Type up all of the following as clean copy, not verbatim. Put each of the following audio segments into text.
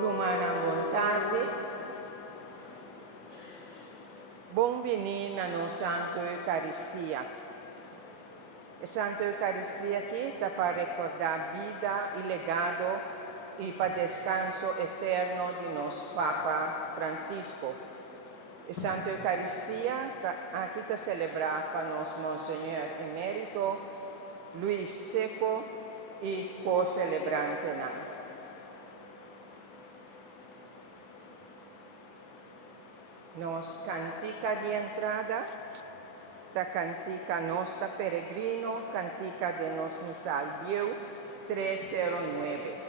Rumana Montardi, Buonvenire na Santa Eucaristia. A Santa Eucaristia aqui está para recordar a vida e legado e para descanso eterno de nosso Papa Francisco. A Santa Eucaristia aqui está celebrar para nosso Monsenhor Emérito Luiz Seco e co-celebrante não. Nos cantica de entrada, da cantica Nostra Peregrino, cantica de nos Missal Viu 309.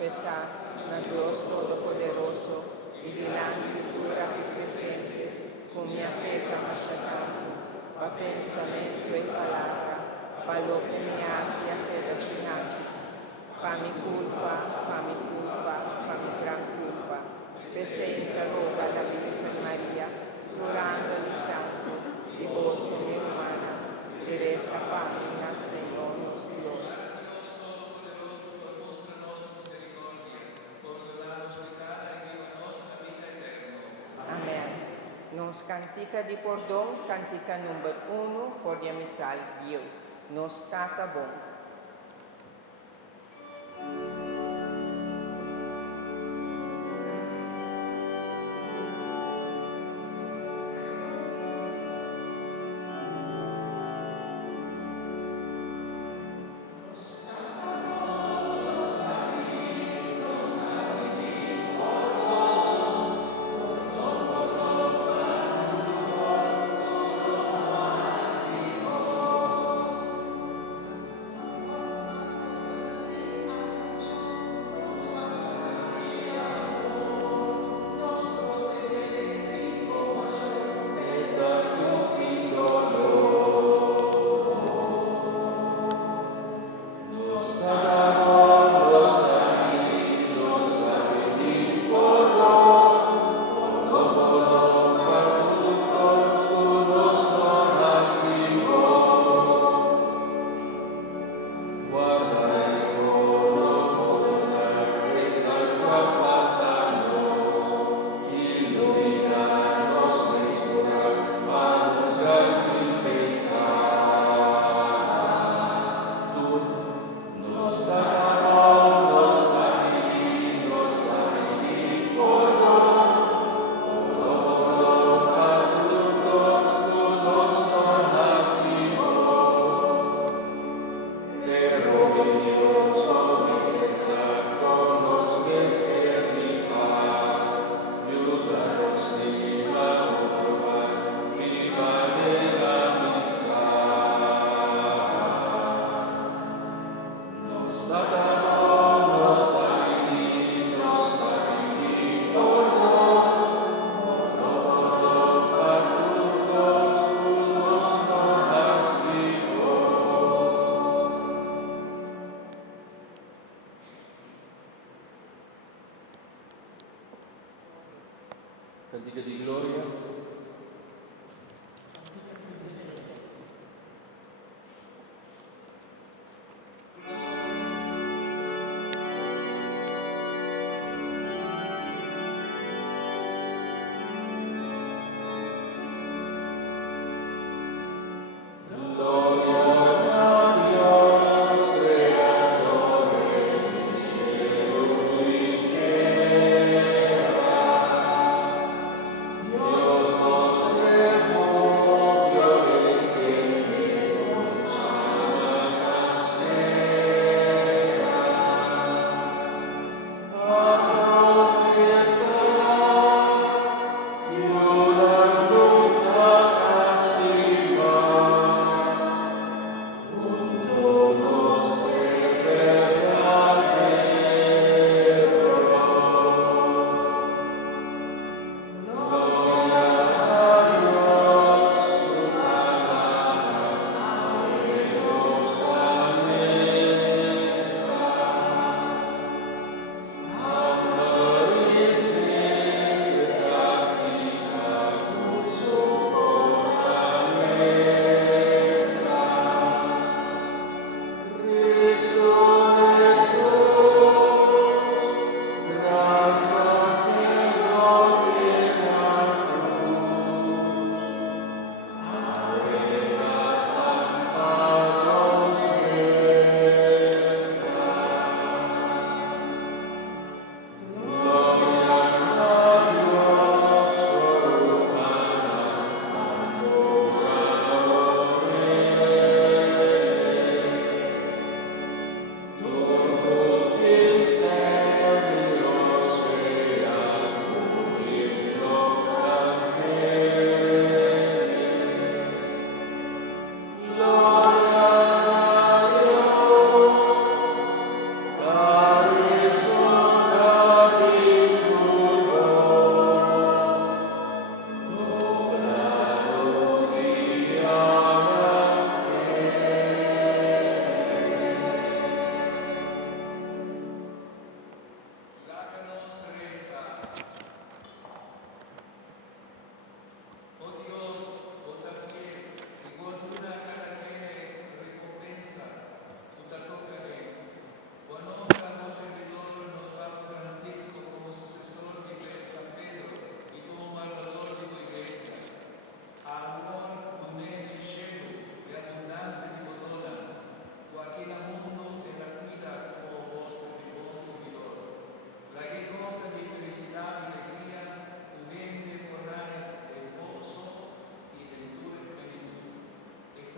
confessar na Deus Todo-Poderoso e dinanzi tua più presente, con mia peca machacando, pa pensamento e palavra, pa lo que me hace apedacinarse, pa mi culpa, pa mi gran culpa, presenta roga la Virgen María, durando el santo, y vos, mi hermana, Teresa Pamina, Señor nos Dios. Amén. Nos cantica di perdón, cantica number 1, foglia missal Dio. Nos stata bon.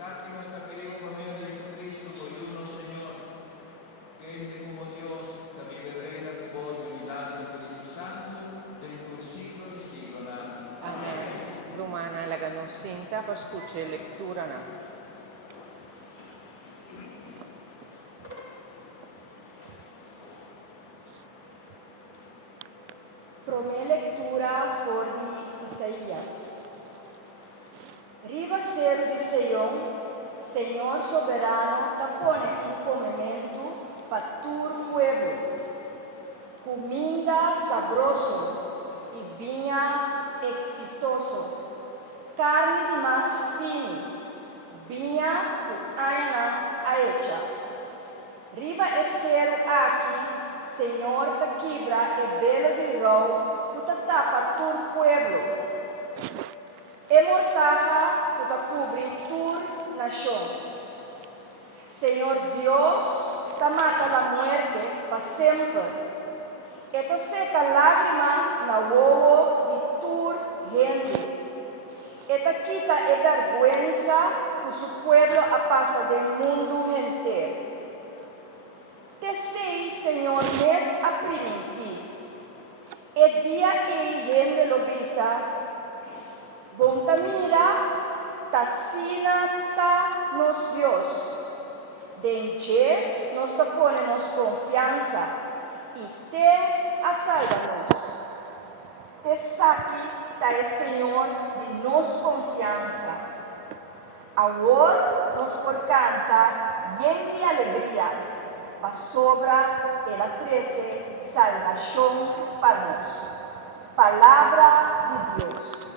Pensáquenos también por medio de Jesucristo, por uno, Señor, que Él como Dios, que vive y reina por unidad del Espíritu Santo, dentro del siglo y siglo. Amen. Lumana lagano sinta pascuche lectura na. Prome lectura for di Isaías. Riva ser de Señor soberano, tapone un comimento para tu pueblo. Comida sabroso y vinha exitoso. Carne de más fino, vinha com aina a hecha. Riva é ser aqui, Senhor da quibra e belo de rou, puta tapa tur pueblo. E mortaja puta cubri tur nación. Senhor Dios, ta mata la muerte para sempre. E ta seca lágrima na huevo de tur gente. E ta quita e vergüenza que su pueblo a pasa del mundo entero. Te sei, Senhor, mes aprimiti, e dia e rende lobisa, bonta mira, tassina ta nos Dios, denche nos topone nos confianza, e te a salva-nos. Te saqui ta é Senhor de nos confianza. Agora nos por canta, bien de alegria, a sobra ela crece salvação para nós. Palavra de Deus.